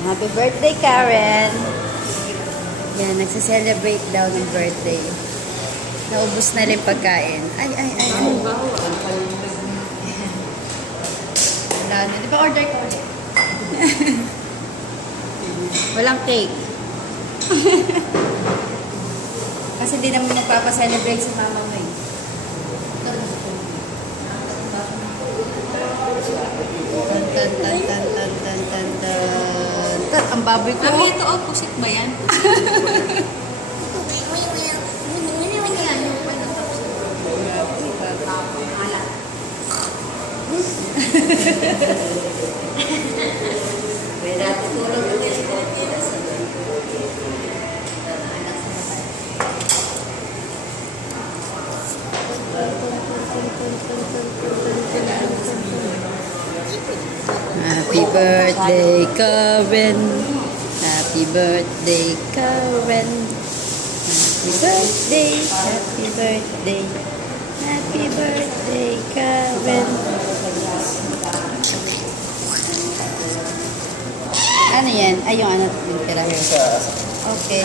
Happy birthday, Karen! Yan, nagsa-celebrate daw ng birthday. Naubos na rin pagkain. Ay. Wala na. Di ba order ko ulit? Walang cake. Kasi di naman nagpapa-celebrate si mama mo eh. Tan. Ang baboy ko. Sabi ito, pusit ba yan? May natutulog ko din ito. Happy birthday, Karen. Happy birthday, Karen. Happy birthday, happy birthday. Happy birthday, Karen. Ano yan? Ay, yung ano, yung tirahin. Okay.